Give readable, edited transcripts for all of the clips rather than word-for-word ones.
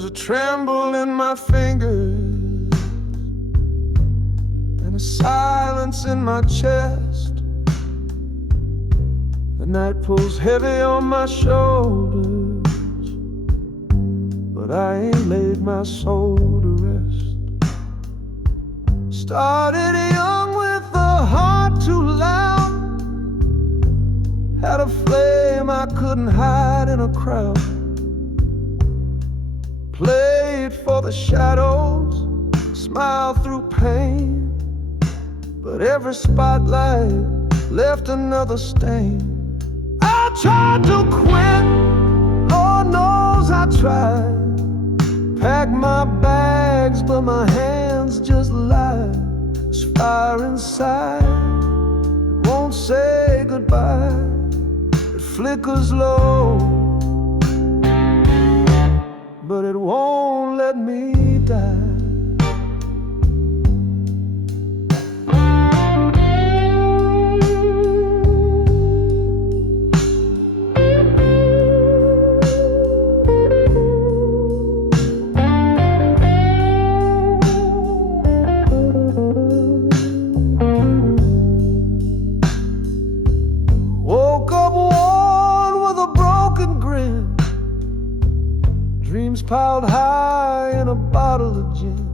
There's a tremble in my fingers and a silence in my chest. The night pulls heavy on my shoulders, but I ain't laid my soul to rest. Started young with a heart too loud, had a flame I couldn't hide in a crowd. Played for the shadows, smiled through pain, but every spotlight left another stain. I tried to quit, Lord knows I tried. Packed my bags, but my hands just lied. There's fire inside, it won't say goodbye. It flickers low, but it won't let me die. Woke up worn with a broken grin, dreams piled high in a bottle of gin.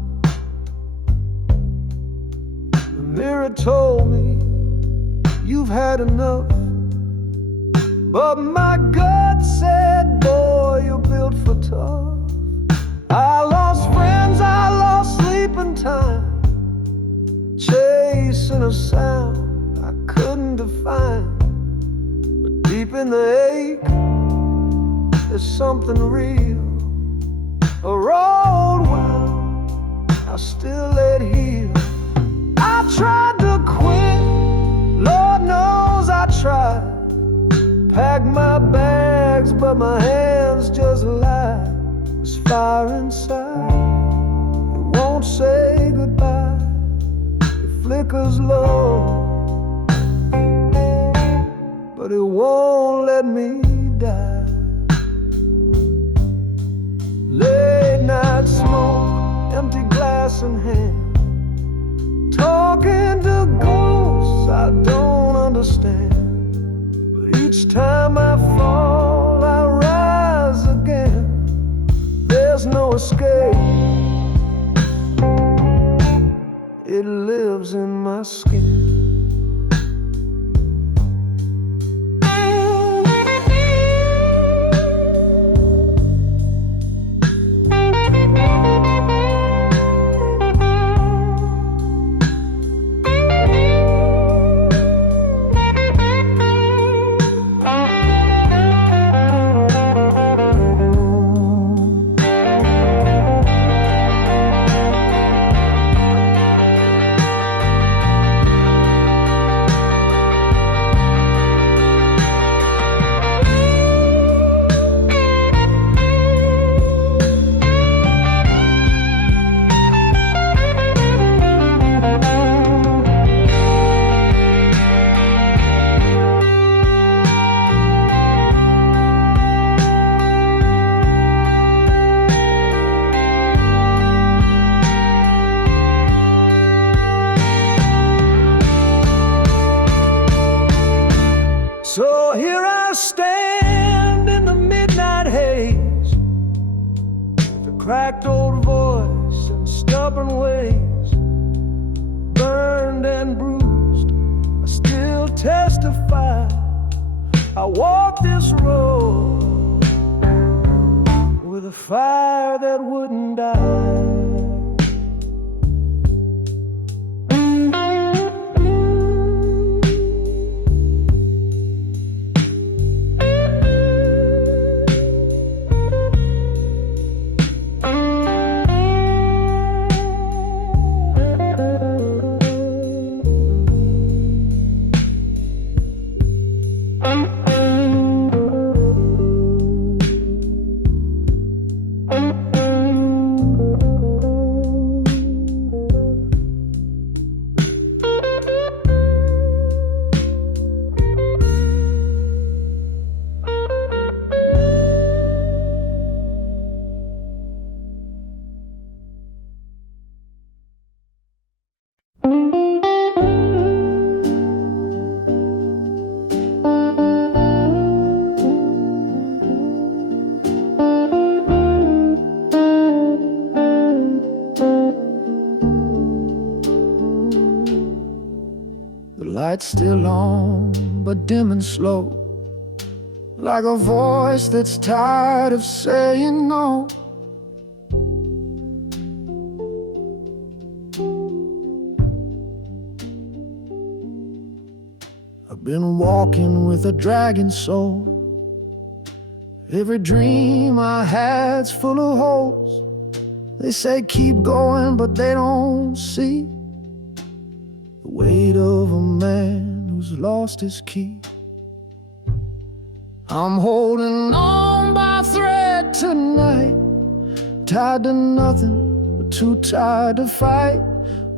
The mirror told me, you've had enough, but my gut said, boy, you're built for tough. I lost friends, I lost sleeping time, chasing a sound I couldn't define. But deep in the ache, there's something real. A road wound, I still let heal. I tried to quit, Lord knows I tried. Packed my bags, but my hands just lied. There's fire inside, it won't say goodbye. It flickers low, but it won't let me die. Late night smoke, empty glass in hand, talking to ghosts I don't understand. But each time I fall, I rise again. There's no escape, it lives in my skin. So here I stand in the midnight haze, the cracked old voice and stubborn ways, burned and bruised, I still testify. I walk this road with a fire that wouldn't die. light still on, but dim and slow, like a voice that's tired of saying no. I've been walking with a dragon soul. Every dream I had's full of holes. They say keep going, but they don't see the weight of a man who's lost his key. I'm holding on by a thread tonight, tied to nothing but too tired to fight.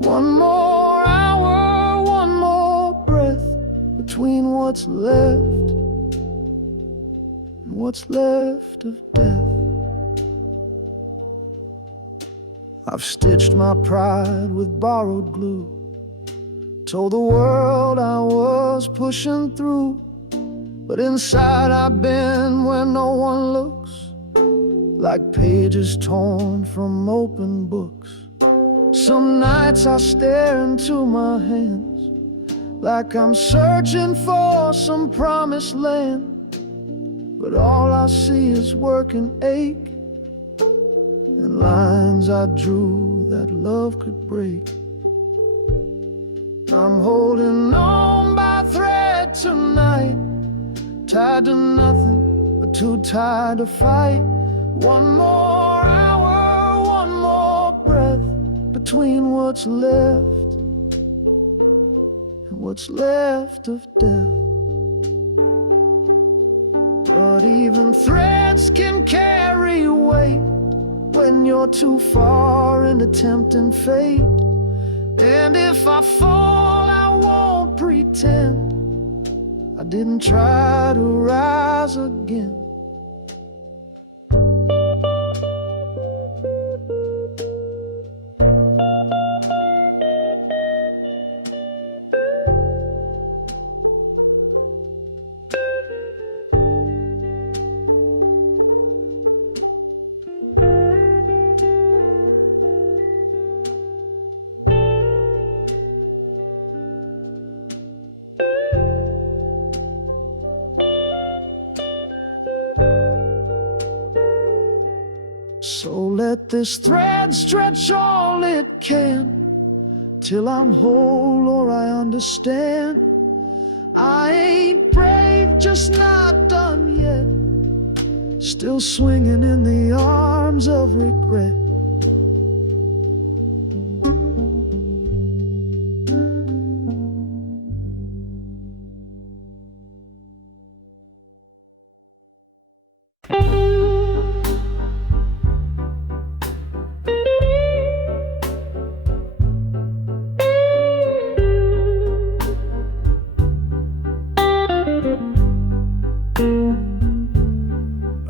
One more hour, one more breath, between what's left and what's left of death. I've stitched my pride with borrowed glue, told the world I was pushing through, but inside I've been where no one looks, like pages torn from open books. Some nights I stare into my hands, like I'm searching for some promised land, but all I see is work and ache, and lines I drew that love could break. I'm holding on by a thread tonight, tied to nothing but too tired to fight. One more hour, one more breath, between what's left and what's left of death. But even threads can carry weight when you're too far into tempting fate. And if I fall, I won't pretend I didn't try to rise again. So let this thread stretch all it can, till I'm whole or I understand. I ain't brave, just not done yet, still swinging in the arms of regret.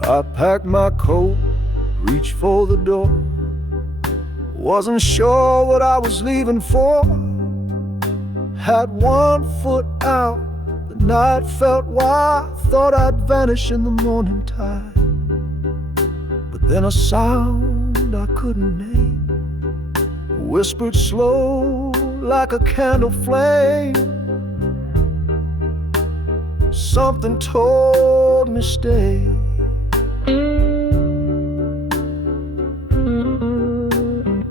I packed my coat, reached for the door, wasn't sure what I was leaving for. Had one foot out, the night felt wild, thought I'd vanish in the morning tide. But then a sound I couldn't name whispered slow like a candle flame. Something told me stay.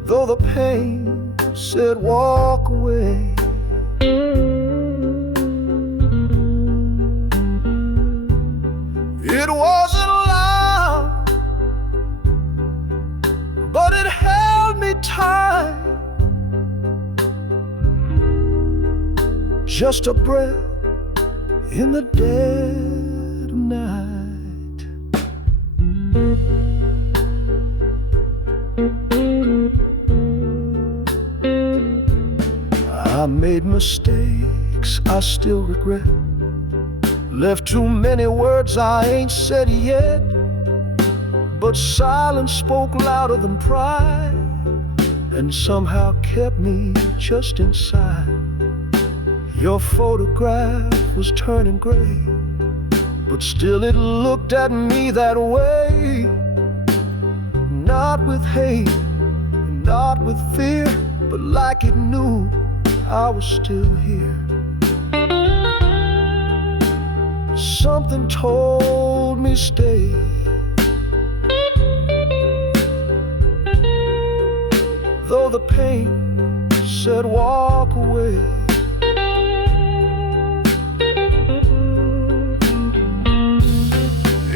Though the pain said walk away. It wasn't loud, but it held me tight. Just a breath in the dead of night. I made mistakes I still regret, left too many words I ain't said yet, but silence spoke louder than pride, and somehow kept me just inside. Your photograph was turning gray, but still it looked at me that way. Not with hate, not with fear, but like it knew I was still here. something told me stay. Though the pain said walk away.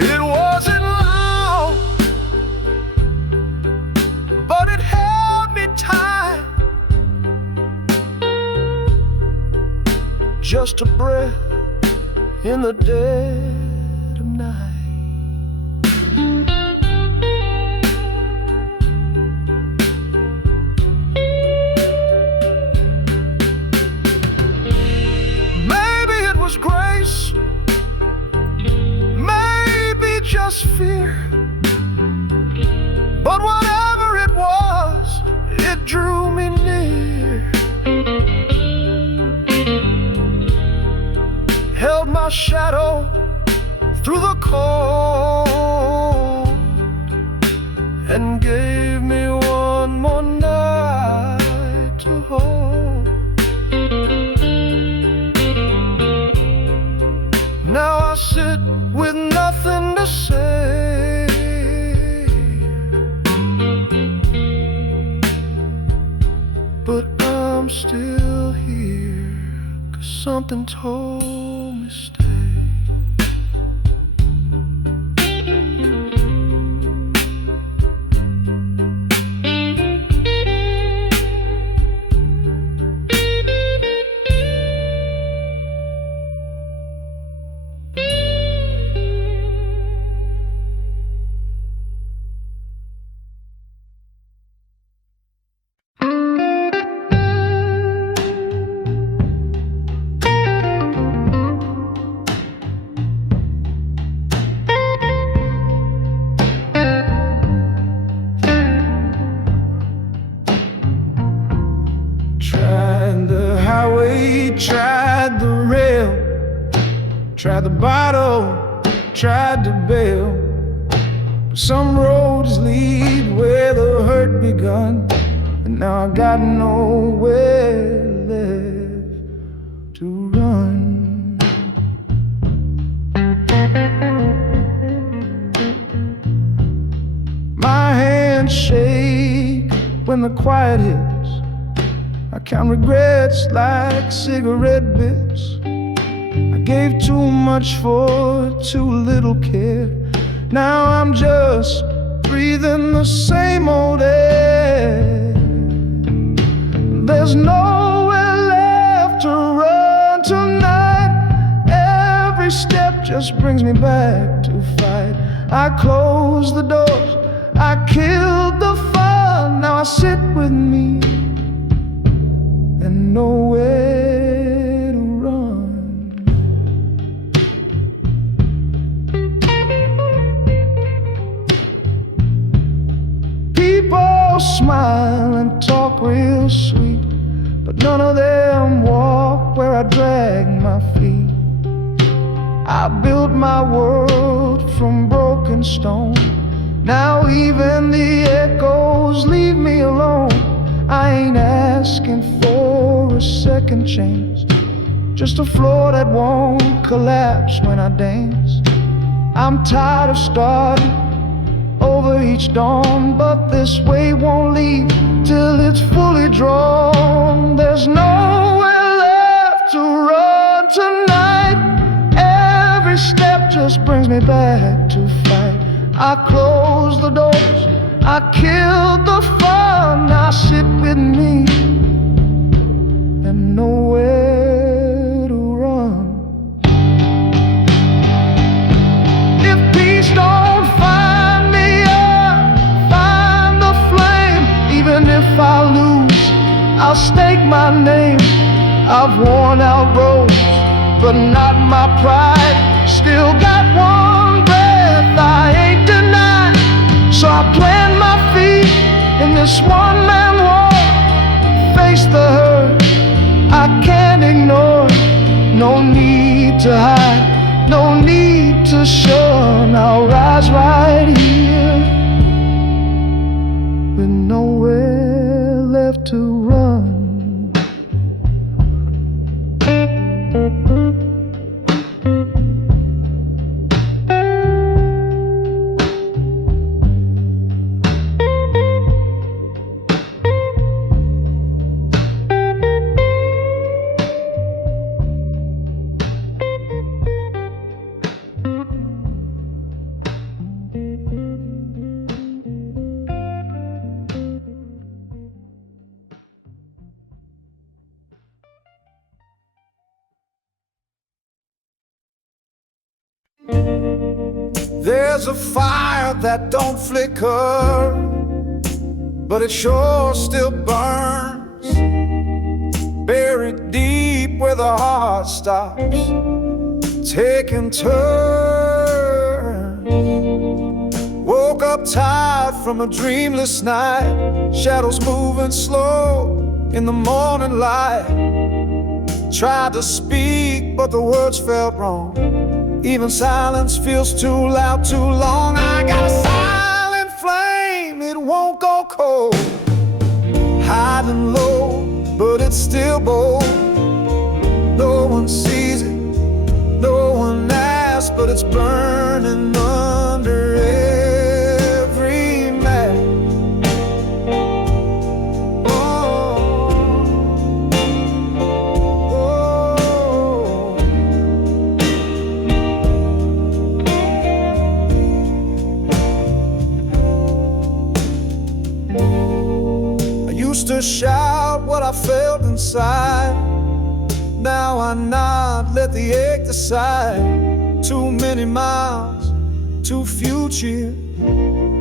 It wasn't loud, but it held me tight. Just a breath in the dead of night. Maybe it was grace, maybe just fear, but whatever it was, it drew me near. Held my shadow through the cold and gave me one more night to hold. Now I sit with nothing to say, but I'm still here, 'cause something told me stay. Tried the highway, tried the rail, tried the bottle, tried to bail. But some roads lead where the hurt begun, and now I got nowhere left to run. My hands shake when the quiet hits. I count regrets like cigarette bits. I gave too much for too little care. Now I'm just breathing the same old air. There's nowhere left to run tonight. Every step just brings me back to fight. I closed the doors, I killed the fun. Now I sit with me and nowhere to run. People smile and talk real sweet, but none of them walk where I drag my feet. I built my world from broken stone. Now even the echoes leave me alone. I ain't asking for a second chance, just a floor that won't collapse when I dance. I'm tired of starting over each dawn, but this wave won't leave till it's fully drawn. There's nowhere left to run tonight. Every step just brings me back to fight. I closed the doors, I killed the fun. Now sit with me and nowhere to run. If peace don't find me, I'll find the flame. Even if I lose, I'll stake my name. I've worn out roads, but not my pride. Still got one breath I ain't denied. So I plant my feet in this one-man war. Face the hurt I can't ignore. No need to hide, no need to shun. I'll rise right here with nowhere left to run. There's a fire that don't flicker, but it sure still burns, buried deep where the heart stops, taking turns. Woke up tired from a dreamless night, shadows moving slow in the morning light. Tried to speak, but the words felt wrong. Even silence feels too loud, too long. I got a silent flame, it won't go cold. Hiding low, but it's still bold. No one sees it, no one asks, but it's burning under every mat. Used to shout what I felt inside. Now I nod, let the ache decide. Too many miles, too few cheers,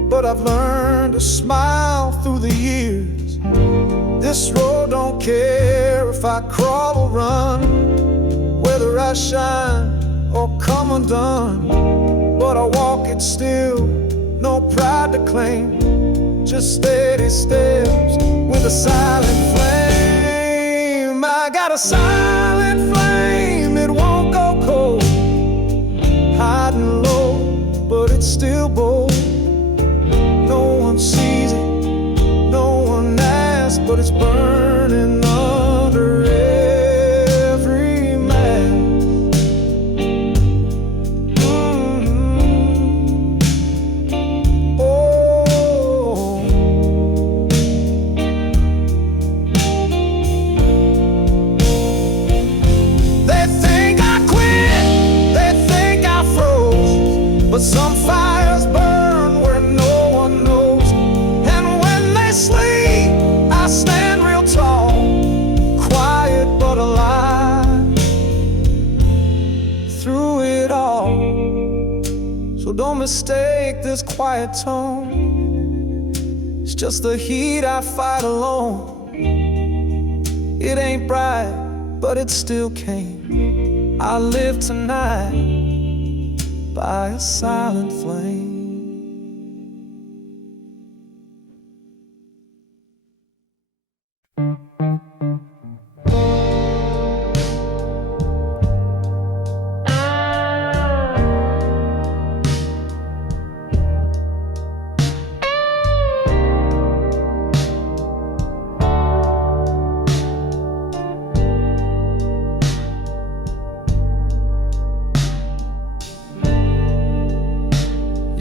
but I've learned to smile through the years. This road don't care if I crawl or run, whether I shine or come undone. But I walk it still, no pride to claim, just steady steps with a silent flame. I got a silent flame, it won't go cold. Hiding low, but it's still bold. No one sees it, no one asks, but it's burning under every man. But some fires burn where no one knows, and when they sleep, I stand real tall, quiet but alive through it all. So don't mistake this quiet tone, it's just the heat I fight alone. It ain't bright, but it still came. I live tonight by a silent flame.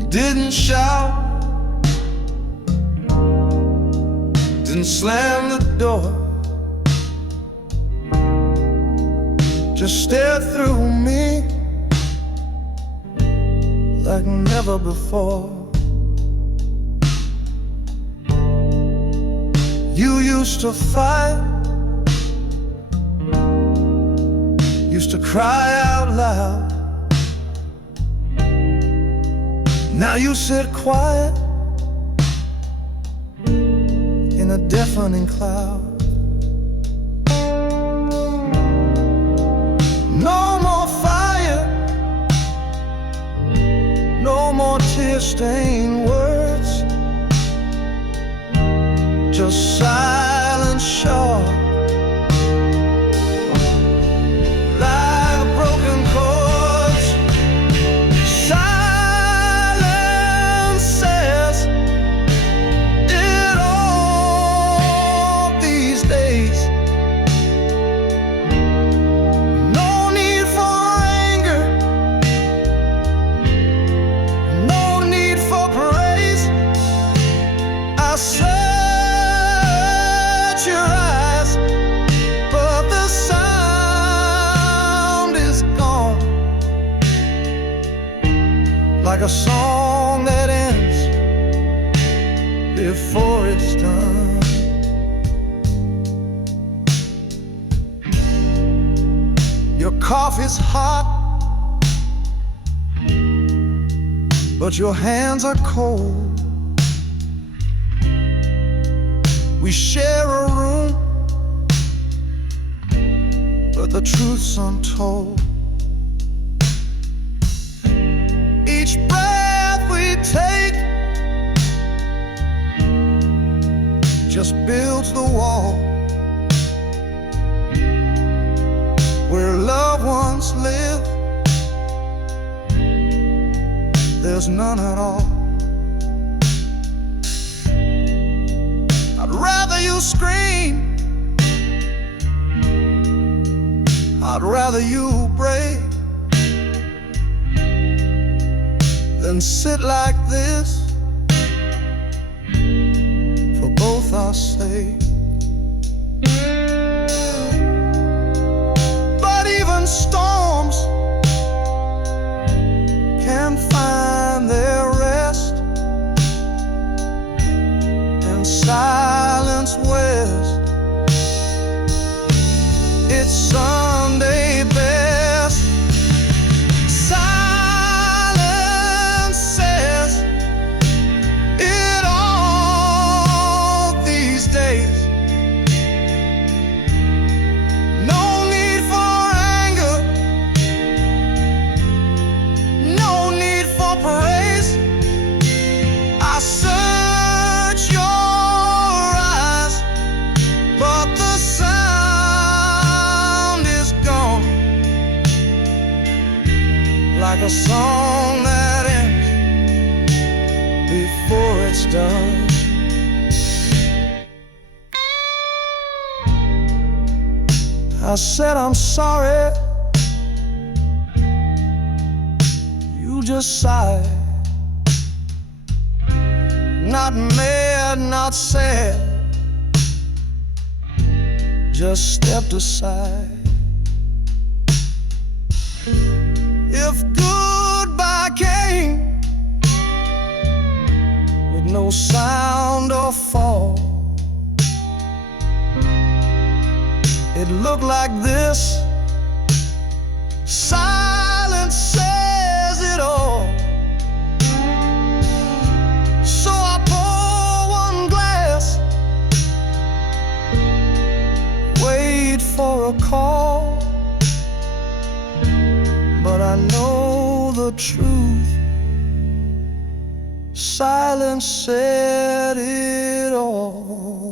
Didn't shout, didn't slam the door, just stared through me like never before. You used to fight, used to cry out loud. Now you sit quiet in a deafening cloud. No more fire, no more tear-stained words, just silence sharp like broken chords. Silence says it all these days. No need for anger, no need for praise. I search your eyes, but the sound is gone, like a song that ends before it's done. Your coffee's hot, but your hands are cold. We share a room, but the truth's untold. Each breath we take just builds the wall where loved ones live. There's none at all. I'd rather you scream, I'd rather you break than sit like this for both our sake. But even storms can find their rest, and silence wears its Sunday best. Silence says it all these days. No need for anger, no need for praise. I search your eyes, but the sound is gone, like a song that ends before it's done. I said I'm sorry, you just sighed. Not mad, not sad, just stepped aside. If goodbye came with no sound or fall, it looked like this. Silence says it all. So I pour one glass, wait for a call, but I know the truth. Silence said it all.